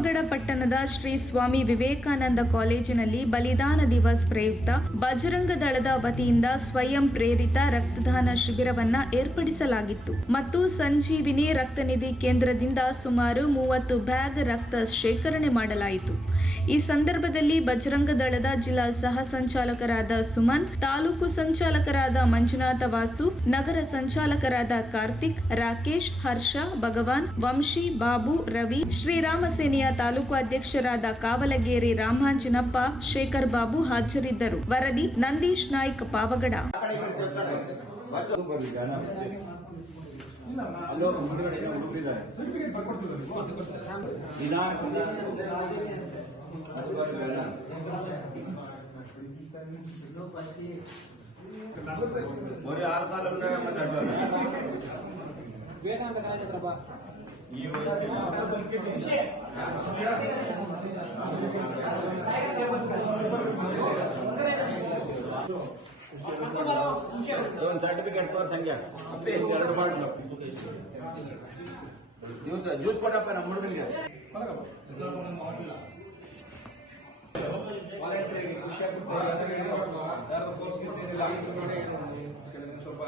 ಪಾವಗಡ ಪಟ್ಟಣದ ಶ್ರೀ ಸ್ವಾಮಿ ವಿವೇಕಾನಂದ ಕಾಲೇಜಿನಲ್ಲಿ ಬಲಿದಾನ ದಿವಸ್ ಪ್ರಯುಕ್ತ ಬಜರಂಗ ದಳದ ವತಿಯಿಂದ ಸ್ವಯಂ ಪ್ರೇರಿತ ರಕ್ತದಾನ ಶಿಬಿರವನ್ನ ಏರ್ಪಡಿಸಲಾಗಿತ್ತು ಮತ್ತು ಸಂಜೀವಿನಿ ರಕ್ತನಿಧಿ ಕೇಂದ್ರದಿಂದ ಸುಮಾರು 30 ಬ್ಯಾಗ್ ರಕ್ತ ಶೇಖರಣೆ ಮಾಡಲಾಯಿತು. ಈ ಸಂದರ್ಭದಲ್ಲಿ ಬಜರಂಗ ದಳದ ಜಿಲ್ಲಾ ಸಹ ಸಂಚಾಲಕರಾದ ಸುಮನ್, ತಾಲೂಕು ಸಂಚಾಲಕರಾದ ಮಂಜುನಾಥ ವಾಸು, ನಗರ ಸಂಚಾಲಕರಾದ ಕಾರ್ತಿಕ್, ರಾಕೇಶ್, ಹರ್ಷ, ಭಗವಾನ್, ವಂಶಿ, ಬಾಬು, ರವಿ, ಶ್ರೀರಾಮ ಸೇನೆಯ ತಾಲೂಕು ಅಧ್ಯಕ್ಷರಾದ ಕಾವಲಗೇರಿ ರಾಮಾಂಜನಪ್ಪ, ಶೇಖರ್ ಬಾಬು ಹಾಜರಿದ್ದರು. ವರದಿ ನಂದೀಶ್ ನಾಯ್ಕ್, ಪಾವಗಡ. ಈ ಸರ್ಟಿಫಿಕೇಟ್ ತೋರ್ ಸಂಖ್ಯೆ ಅಪ್ಪೆ 2 ಬಾಟ್ಲು ಜ್ಯೂಸ್ ಕೊಟ್ಟಪ್ಪ ನಮ್ಮ ಹುಡುಗನಿಗೆ. ಸ್ವಲ್ಪ